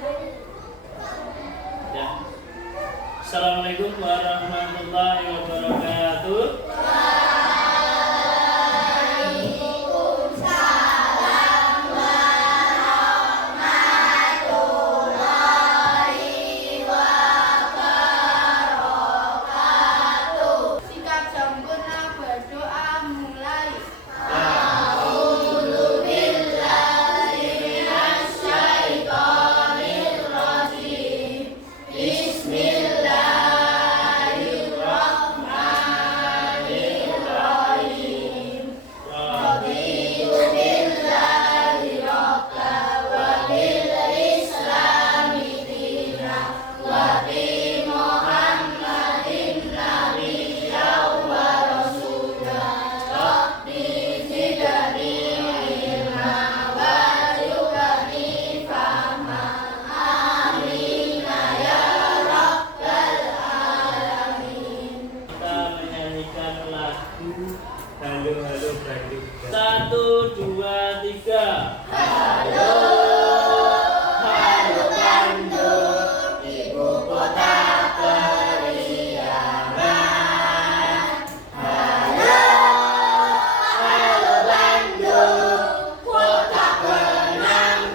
Ya. Assalamualaikum warahmatullahi wabarakatuh. Sikap sempurna berdoa mulai. Halo, halo Bandung. 1, 2, 3. Halo, halo Bandung, ibu kota periangan. Halo, halo Bandung, kota kenang-kenangan.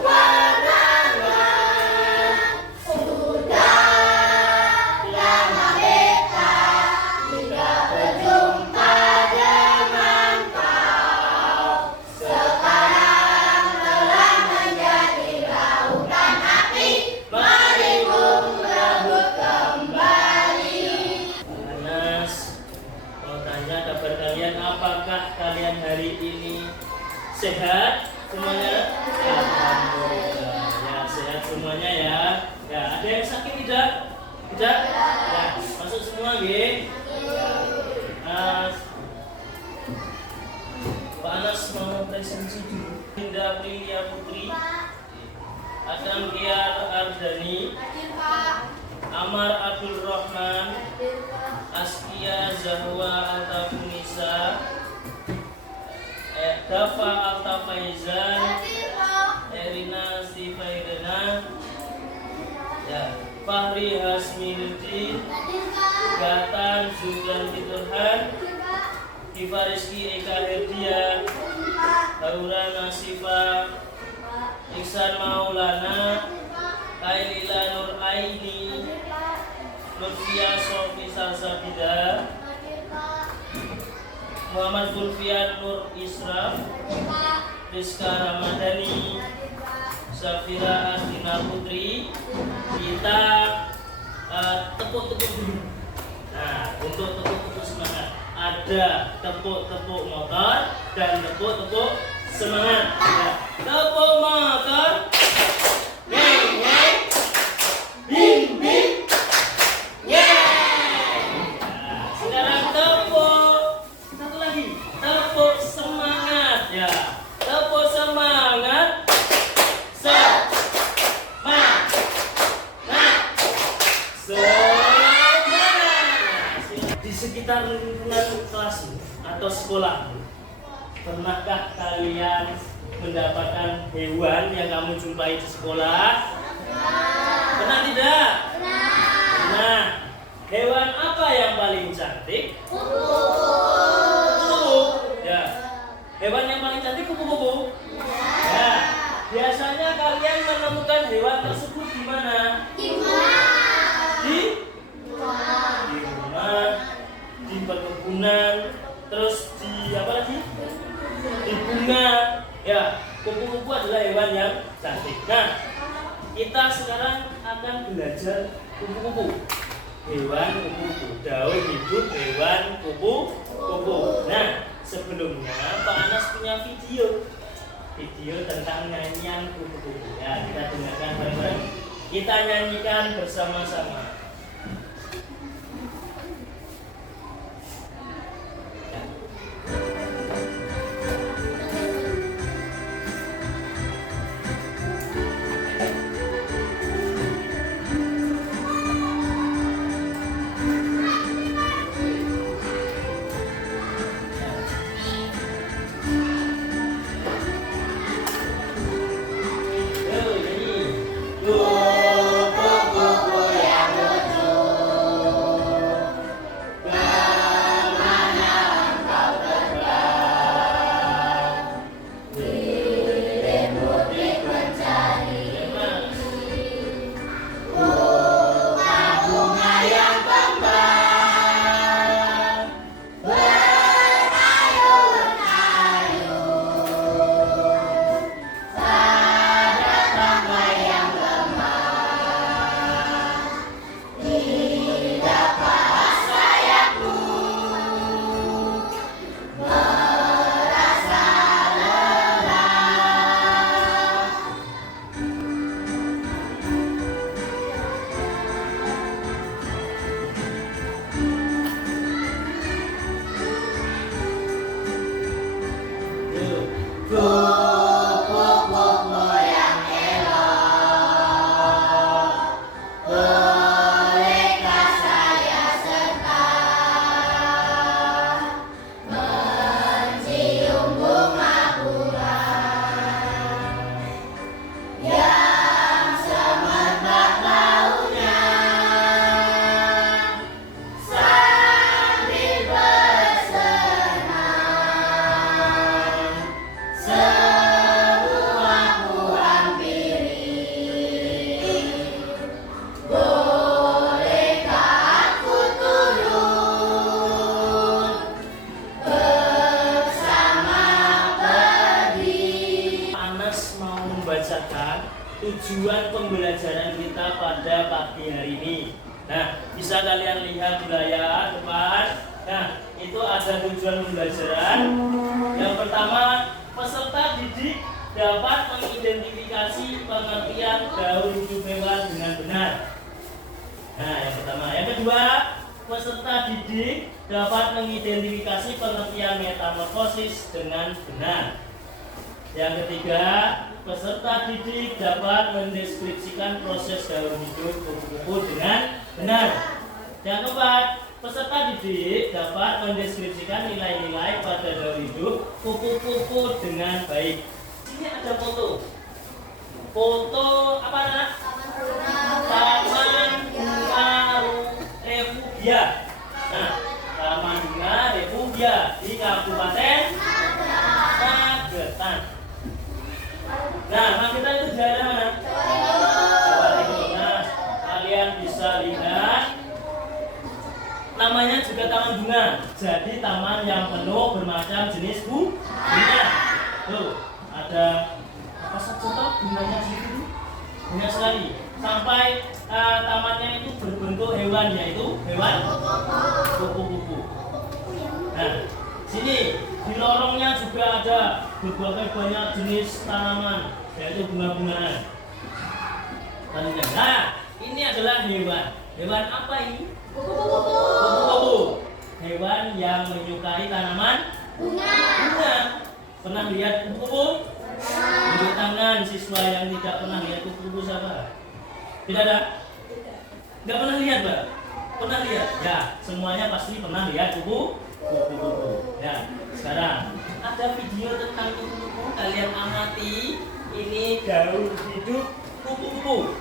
Sudah lama beta tidak berjumpa dengan kau. Sekarang telah menjadi lautan api, mari merebut kembali. Panas. Mau tanya kabar kalian, apakah kalian hari ini sehat semuanya? Alhamdulillah. Ya, sehat semuanya ya. Ya, ada yang sakit tidak? Tidak? Ya, masuk semua, nggih. Mas. Pak Anas mau presentasi dulu. Dinda Priya Putri, Adam Kiar Ardani, Hadir Pak. Amar Abdul Rahman, Hadir Pak. Askia Zahwa Altafunisa, Dafa Altafaizan, Hadir Pak. Erina Sifairena, ya, Fahri Hasminuddin, Hadir Pak. Gatan Zudan Fiturhan, Hadir Pak. Hifa Rizky Eka Herdia, Hadir Pak. Haura Nasifa, Iksan Maulana, Hadir Pak. Kailila Nur Aini, Hadir Pak. Lutfia Sofi Salsabida, Hadir Pak. Muhammad Zulfian Nur Isra, Hadir Pak. Rizka Ramadhani, Hadir Pak. Safira Astina Putri. Kita tepuk-tepuk dulu. Nah, untuk tepuk-tepuk semangat, ada tepuk-tepuk motor dan tepuk-tepuk semangat. Ya. Tepuk motor. Neng, neng. Bing, bing. Yeay. Nah, sekarang tepuk. Satu lagi. Tepuk semangat ya. Tepuk semangat. Semangat. Di sekitar lingkungan kelas atau sekolah, pernahkah kalian mendapatkan hewan yang kamu jumpai di sekolah? Pernah tidak? Pernah. Hewan apa yang paling cantik? Kupu-kupu. Ya. Hewan yang paling cantik kupu-kupu. Ya. Biasanya kalian menemukan hewan tersebut di mana? Di rumah, di perkebunan, terus di apa lagi? Di bunga. Ya, kupu-kupu adalah hewan yang cantik. Nah, kita sekarang akan belajar kupu-kupu. Hewan kupu-kupu. Daun hidup hewan kupu-kupu. Nah, sebelumnya Pak Anas punya video tentang nyanyian kupu-kupu. Ya, kita dengarkan bareng-bareng. Kita nyanyikan bersama-sama. Yo, nyanyi. Yo. tujuan pembelajaran kita pada pagi hari ini. Nah, bisa kalian lihat di layar depan. Nah, itu ada tujuan pembelajaran. Yang pertama, peserta didik dapat mengidentifikasi pengertian gaul hidup hewan dengan benar. Nah, yang pertama. Yang kedua, peserta didik dapat mengidentifikasi pengertian metamorfosis dengan benar. Yang ketiga, peserta didik dapat mendeskripsikan proses gaul hidup kupu-kupu dengan benar. Yang keempat, peserta didik dapat mendeskripsikan nilai-nilai pada gaul hidup kupu-kupu dengan baik. Sini ada foto. Foto apa nak? Taman Bunga Refugia. Nah, Taman Bunga Refugia di Kabupaten Magetan. Nah, Magetan itu daerah mana? Jawa Timur. Nah, kalian bisa lihat namanya juga taman bunga. Jadi taman yang penuh bermacam jenis bunga. Tuh, ada apa saja toh bunganya di situ? Banyak sekali. Sampai tamannya itu berbentuk hewan, yaitu hewan kupu-kupu. Nah, sini di lorongnya juga ada berbagai banyak jenis tanaman, yaitu bunga-bungaan. Nah, ini adalah hewan. Hewan apa ini? Kupu-kupu. Hewan yang menyukai tanaman bunga. Pernah lihat kupu-kupu? Tunjuk tangan siswa yang tidak pernah lihat kupu-kupu siapa? Tidak ada? Tidak pernah lihat, Mbak? Pernah lihat? Ya, semuanya pasti pernah lihat kupu-kupu. Ya, sekarang ada video tentang kupu-kupu. Kalian amati. Ini gaul hidup kupu-kupu.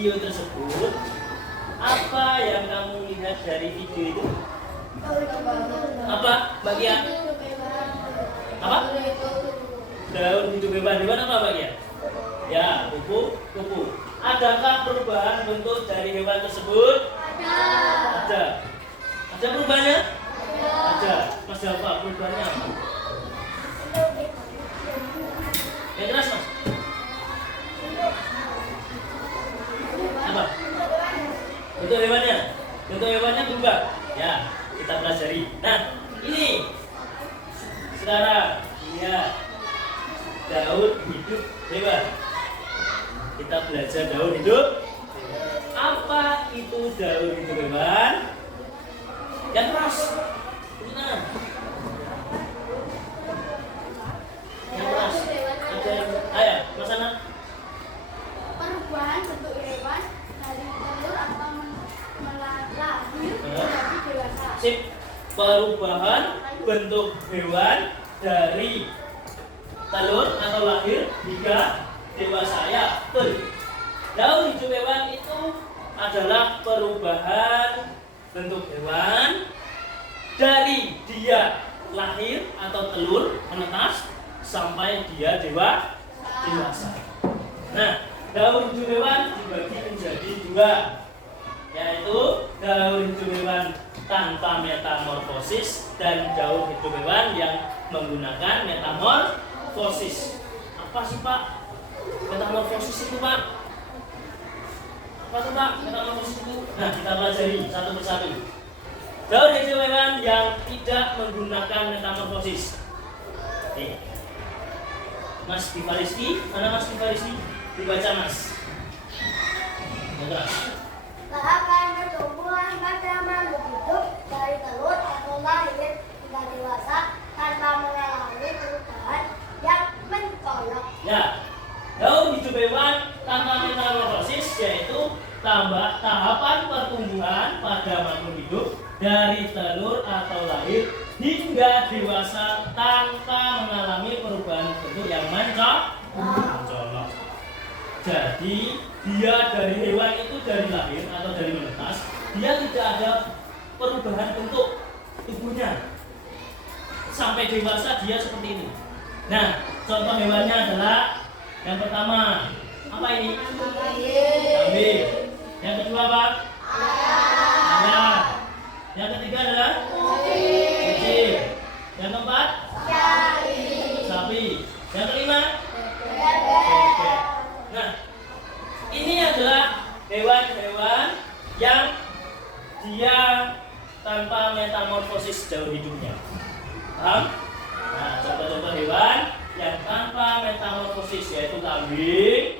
Video tersebut, apa yang kamu lihat dari video itu? Apa, Mbak Kia? Apa? Daun hidup hewan. Hewan apa, Mbak Kia? Ya, kupu-kupu. Adakah perubahan bentuk dari hewan tersebut? Ada. Ada perubahannya? Ada. Mas Java, perubahannya apa? Yang keras, Mas? Apa? Bentuk hewannya? Bentuk hewan berubah. Ya, kita pelajari. Nah, ini sekarang lihat daun hidup hewan. Kita belajar daun hidup. Apa itu daun hidup hewan? Yang keras. Nah, yang keras. Ada yang, ayo, Mas Ana. Perubahan bentuk hewan dari telur atau lahir menjadi dewasa. Sip. Perubahan bentuk hewan dari telur atau lahir hingga dewasa. Ya, betul. Daun hidup hewan itu adalah perubahan bentuk hewan dari dia lahir atau telur menetas sampai dia dewasa. Nah, daun hidup hewan dibagi menjadi dua, yaitu daun hidup hewan tanpa metamorfosis dan daun hidup hewan yang menggunakan metamorfosis. Apa sih Pak metamorfosis itu Pak? Apa tuh Pak metamorfosis itu? Nah, kita pelajari satu persatu. Daun hidup hewan yang tidak menggunakan metamorfosis. Oke. Mas Kifariski, mana Mas Kifariski? Dibaca Mas. Bagus. Tahapan pertumbuhan pada makhluk hidup dari telur atau lahir hingga dewasa tanpa mengalami perubahan yang mencolok. Ya, daun hidup hewan tanpa metamorfosis yaitu tahapan pertumbuhan pada makhluk hidup dari telur atau lahir hingga dewasa tanpa mengalami perubahan bentuk yang mencolok. Jadi dia dari hewan itu dari lahir atau dari menetas, dia tidak ada perubahan bentuk tubuhnya. Sampai dewasa dia seperti ini. Nah, contoh hewannya adalah yang pertama, apa ini? Kambing. Yang kedua apa? Ayam. Yang ketiga adalah kucing. Yang keempat? Sapi. Yang kelima? Bebek. Nah, ini adalah hewan-hewan yang dia tanpa metamorfosis daun hidupnya. Paham? Nah, contoh-contoh hewan yang tanpa metamorfosis yaitu kambing,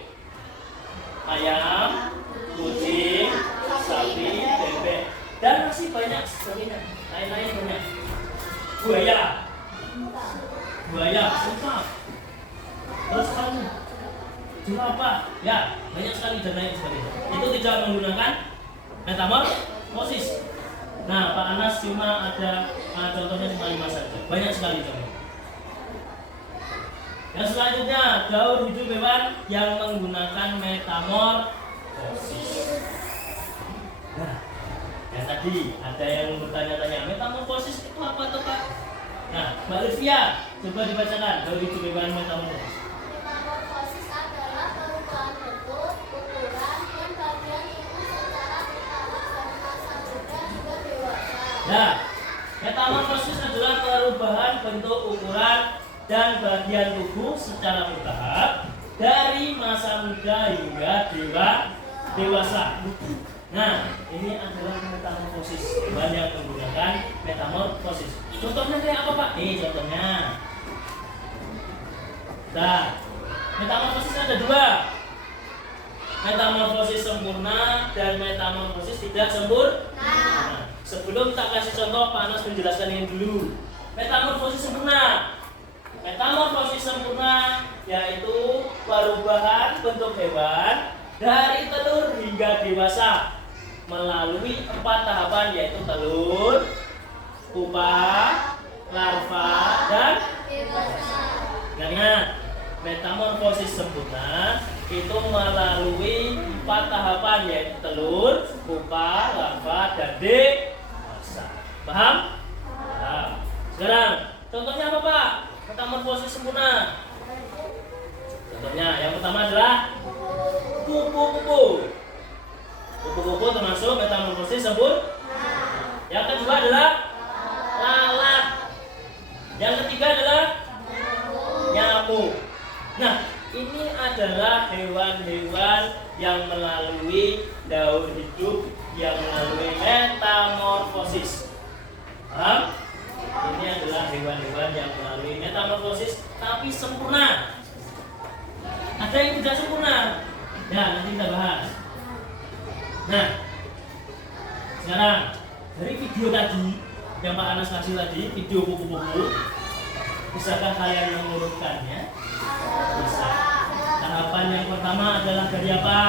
ayam, kucing, sapi, bebek, dan masih banyak sebagainya. Lain-lain banyak. Buaya, sumpah. Terus kamu jerapah, ya banyak sekali dan lain sebagainya. Itu tidak menggunakan metamorfosis. Nah, Pak Anas cuma ada contohnya cuma 5 saja. Banyak sekali contoh. Yang selanjutnya daun hidup hewan yang menggunakan metamorfosis. Nah, yang tadi ada yang bertanya-tanya metamorfosis itu apa tuh Pak? Nah, Mbak Livia coba dibacakan daun hidup hewan metamorfosis. Metamorfosis adalah perubahan bentuk, ukuran, dan bagian tubuh secara bertahap dari masa muda hingga dewasa. Nah, metamorfosis adalah perubahan bentuk, ukuran, dan bagian tubuh secara bertahap dari masa muda hingga dewasa. Nah, ini adalah metamorfosis. Banyak menggunakan metamorfosis. Contohnya kayak apa Pak? Contohnya. Nah, metamorfosis ada dua. Metamorfosis sempurna dan metamorfosis tidak sempurna. Nah, sebelum tak kasih contoh, Pak Anas menjelaskan ini dulu. Metamorfosis sempurna. Metamorfosis sempurna yaitu perubahan bentuk hewan dari telur hingga dewasa melalui 4 tahapan yaitu telur, pupa, larva, dan Dewasa. ingat, metamorfosis sempurna itu melalui 4 tahapan yaitu telur, pupa, larva, dan dewasa. Paham? Paham. Sekarang contohnya apa Pak? Metamorfosis sempurna. Contohnya yang pertama adalah kupu-kupu. Kupu-kupu termasuk metamorfosis sempurna. Yang kedua adalah lalat. Yang ketiga adalah nyamuk. Nah, ini adalah hewan-hewan yang melalui daur hidup, yang melalui metamorfosis. Paham? Ini adalah hewan-hewan yang melalui metamorfosis tapi sempurna. Ada yang tidak sempurna. Ya, nanti kita bahas. Nah, sekarang dari video tadi yang Pak Anas kasih tadi, video kupu-kupu, bisakah kalian mengurutkannya? Bisa. Tahapan yang pertama adalah dari apa?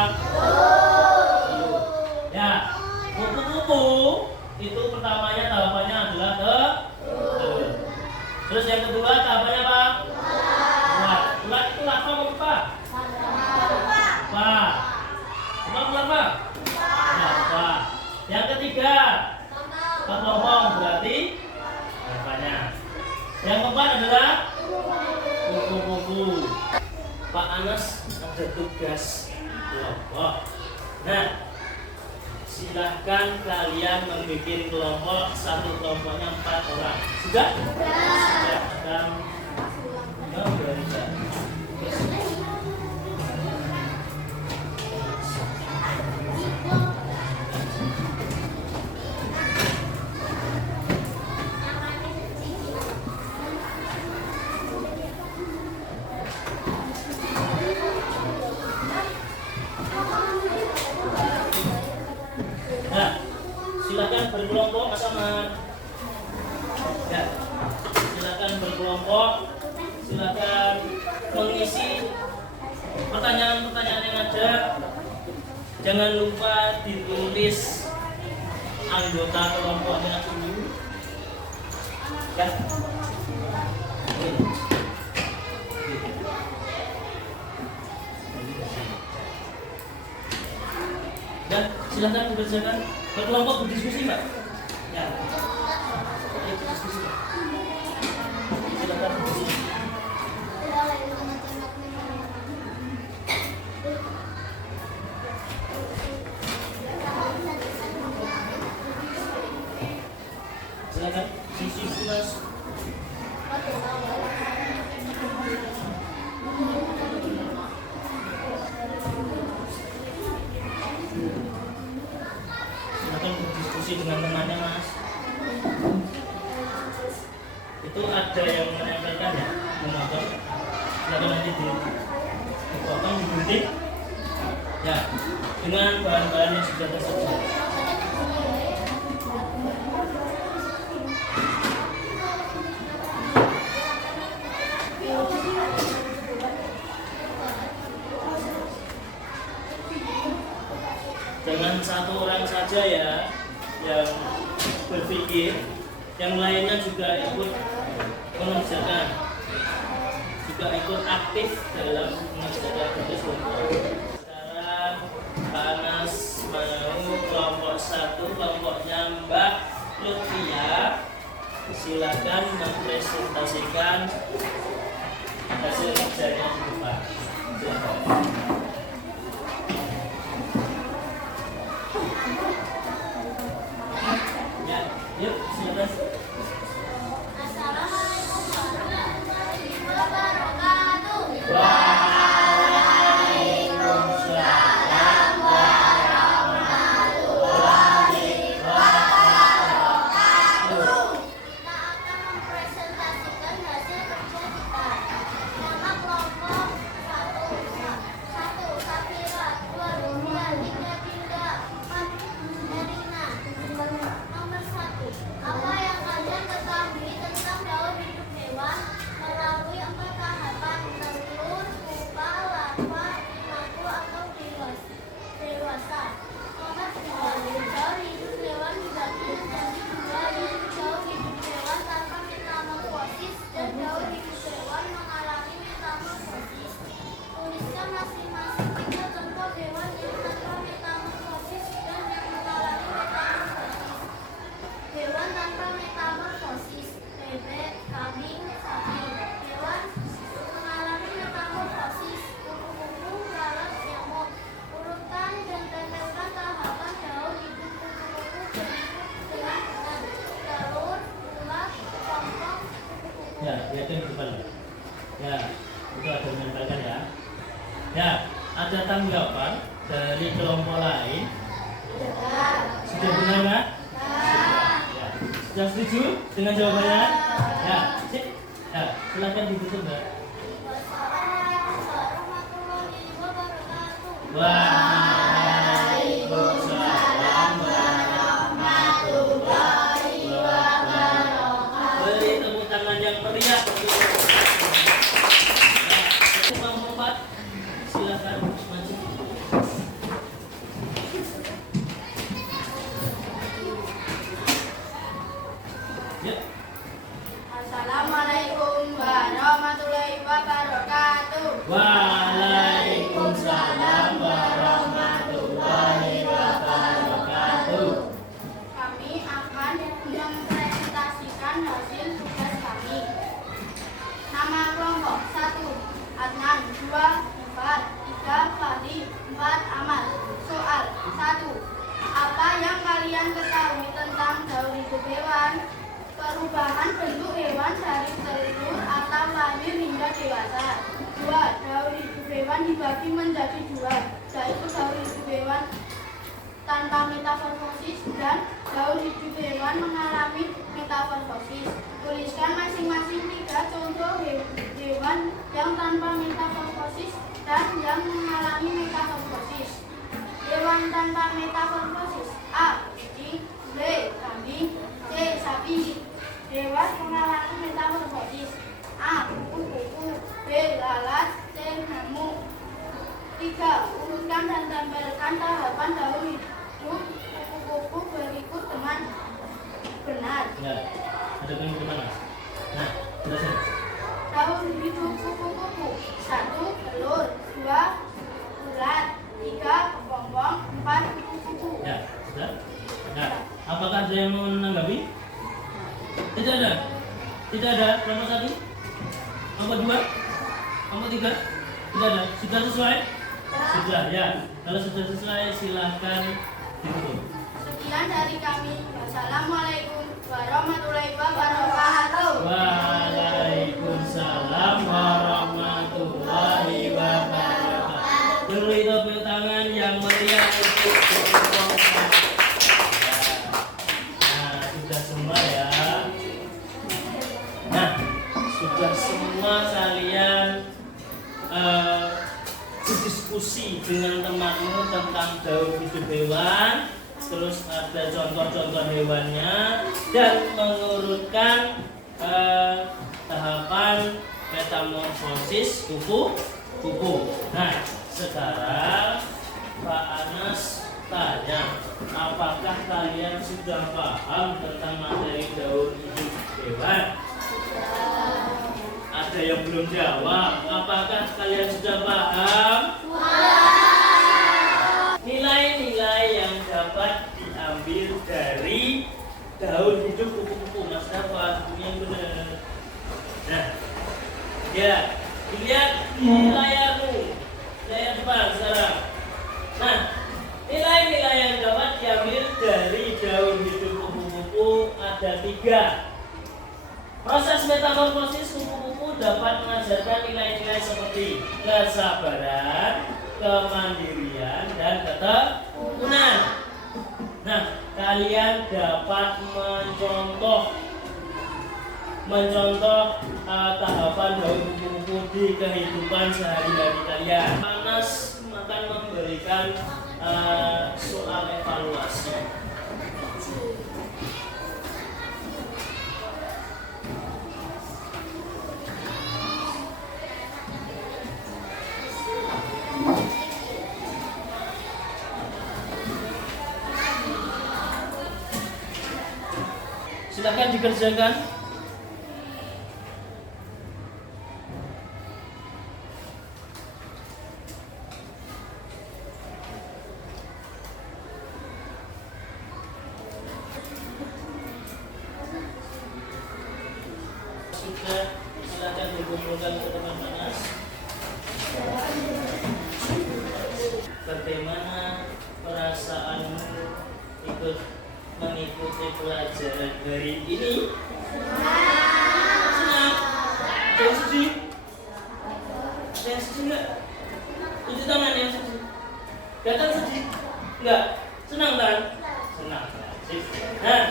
Ya, kupu-kupu itu pertamanya tahapannya adalah telur. Terus yang kedua tahapannya apa? Ulat. Ulat itu larva apa pupa? Pupa. Pupa larva? Larva. Yang ketiga kelompok berarti larvanya. Yang keempat adalah kupu-kupu. Pak Anas ada tugas kelompok. Nah, silahkan kalian membuat kelompok, satu kelompoknya 4 orang. Sudah? Sudah. Dan silakan berkelompok Mas Aman. Ya, silakan berkelompok. Silakan mengisi pertanyaan-pertanyaan yang ada. Jangan lupa ditulis anggota kelompoknya dulu. Ya. Dan silakan bekerjakan berkelompok berdiskusi, Mbak. Ya. Ayo berdiskusi, Mbak. Silakan berdiskusi. Silakan diskusi, Mas. Silakan berdiskusi dengan temannya, Mas. Itu ada yang menempelkan ya, memotong. Silakan nanti dipotong, digunting. Ya, dengan bahan-bahan yang sudah tersedia. Jangan satu orang saja ya yang berpikir, yang lainnya juga ikut mengerjakan, juga ikut aktif dalam mengerjakan tugas kelompok. Sekarang Pak Anas mau kelompok 1, kelompoknya Mbak Lutfia. Silakan mempresentasikan hasil kerjanya di depan. Silakan. Yuk, silakan. Assalamualaikum warahmatullahi wabarakatuh. Waalaikumsalam Ya, ada tanggapan dari kelompok lain? Sudah benar nggak? Ya. Sudah setuju dengan jawabannya? Ya, sip. Ya, silakan ditutup Mbak. Waalaikumsalam warahmatullahi wabarakatuh. Beri tepuk tangan yang meriah untuk kelompok 4. Silakan maju. Ya. Assalamualaikum warahmatullahi wabarakatuh. Waalaikumsalam warahmatullahi wabarakatuh. Kami akan mempresentasikan hasil tugas kami. Nama kelompok 1 Adnan, 2 Ifat, 3 Fahri, 4 Amal. Soal 1. Apa yang kalian ketahui tentang daur hidup hewan? Perubahan bentuk hewan dari telur atau lahir hingga dewasa. 2. Daur hidup hewan dibagi menjadi 2, yaitu daur hidup hewan tanpa metamorfosis dan daur hidup hewan mengalami metamorfosis. Tuliskan masing-masing 3 contoh hewan yang tanpa metamorfosis dan yang mengalami metamorfosis. Hewan tanpa metamorfosis: A. Kucing, B. Kambing, C. Sapi. Hewan mengalami metamorfosis: A. Kupu-kupu, B. Lalat, C. nyamuk. 3. Urutkan dan tempelkan tahapan daur hidup kupu-kupu berikut dengan benar. Ya, ada yang gimana? Nah, jelasin. Daur hidup kupu-kupu: 1. Telur, 2. ulat, 3. kepompong, 4. kupu-kupu. Ya, sudah. Nah, apakah ada yang mau menanggapi? Tidak ada. Tidak ada. Nomor 1, nomor 2, nomor 3. Tidak ada. Sudah sesuai? Sudah ya. Kalau sudah sesuai silahkan ditutup. Sekian dari kami. Wassalamualaikum warahmatullahi wabarakatuh. Waalaikumsalam warahmatullahi wabarakatuh. Beri tepuk tangan yang meriah untuk kelompok 4. Nah, sudah semua ya. Nah, sudah semua kalian berdiskusi dengan temanmu tentang daur hidup hewan, terus ada contoh-contoh hewannya dan mengurutkan tahapan metamorfosis kupu-kupu. Nah, sekarang Pak Anas tanya, apakah kalian sudah paham tentang materi daur hidup hewan? Ada yang belum jawab. Apakah kalian sudah paham? Nilai-nilai yang dapat diambil dari daur hidup kupu-kupu. Mas dapat yang benar. Nah, ya, dilihat di layarmu. Layar depan sekarang. Nah, nilai-nilai yang dapat diambil dari daur hidup kupu-kupu ada 3. Proses metamorfosis kupu-kupu dapat mengajarkan nilai-nilai seperti kesabaran, kemandirian, dan keteguhan. Nah, kalian dapat mencontoh tahapan daur kupu-kupu di kehidupan sehari-hari kalian. Anas akan memberikan soal evaluasi. Silakan dikerjakan. Sudah, silakan dikumpulkan ke teman Anas. Bagaimana perasaanmu ikut mengikuti pelajaran hari ini? Senang? Ada yang sedih? Ada yang sedih nggak? Tujuh tangan yang sedih. Kelihatan sedih? Enggak. Senang kan? Senang. Nah,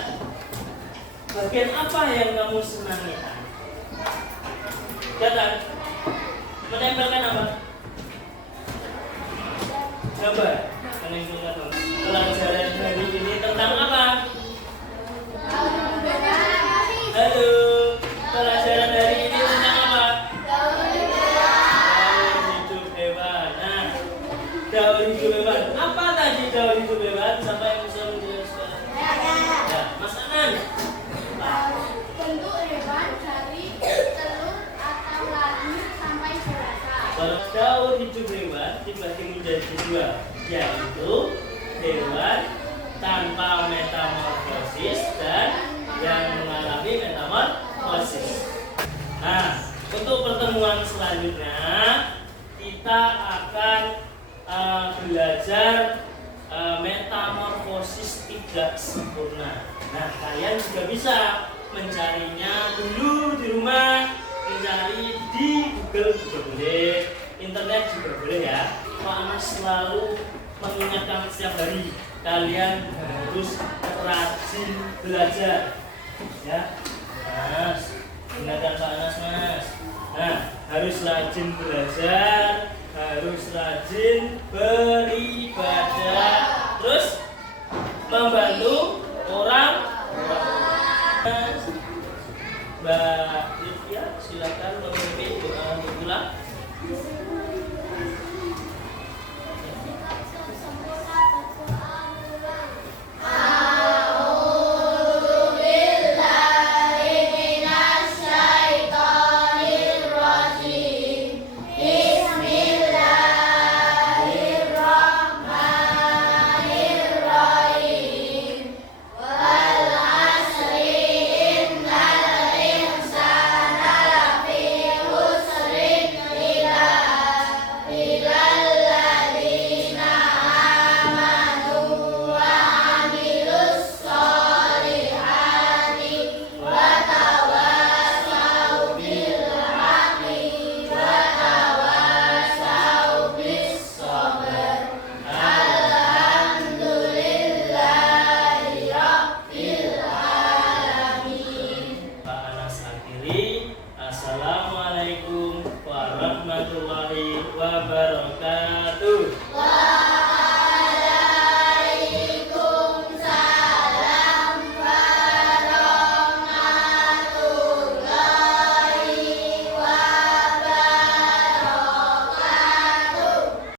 bagian apa yang kamu senangi? Kelihatan? Menempelkan apa? Gambar. Menempelkan apa? Pelajaran hari ini tentang apa? Halo. Pelajaran hari ini tentang apa? Daur hidup hewan. Nah, daur hidup hewan. Apa tadi daur hidup hewan? Siapa yang bisa menjelaskan? Ya, Mas Anan. Bentuk hewan dari telur atau lahir sampai dewasa. Daur hidup hewan dibagi menjadi dua, yaitu hewan tanpa metamorfosis dan yang mengalami metamorfosis. Nah, untuk pertemuan selanjutnya kita akan belajar metamorfosis tidak sempurna. Nah, kalian juga bisa mencarinya dulu di rumah, mencari di Google juga boleh, internet juga boleh ya. Pak Anas selalu mengingatkan setiap hari kalian harus rajin belajar, ya. Mas, ingatkan Pak Anas, Mas. Nah, harus rajin belajar, harus rajin beri